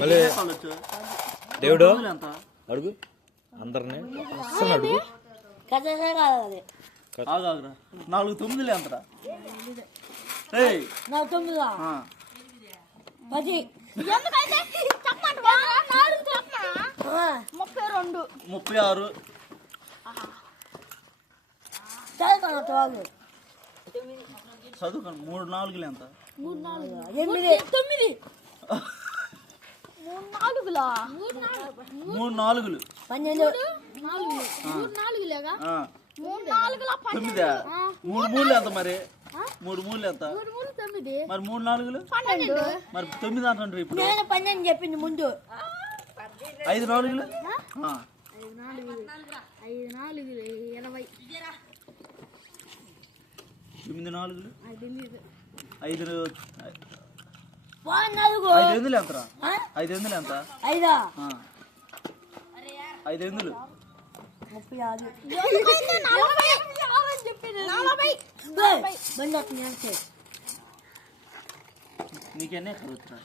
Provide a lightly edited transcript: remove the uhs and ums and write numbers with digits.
మళ్ళీ దేవుడు అడుగు అందరిని అడుగు 4 9 ఎంతరా 10 36 చదువుకోండి 3 4 ఎంత 3 4 3 ఎంత మరి 3 3 ఎంత మరి 3 4 మరి 9 అంటారు ఇప్పుడు 12 చెప్పింది ముందు 5 4 5 4 20 9 4 5 5 ఎంతరా 5 ఎంత 5 నీకెన్నే కలుగుతున్నా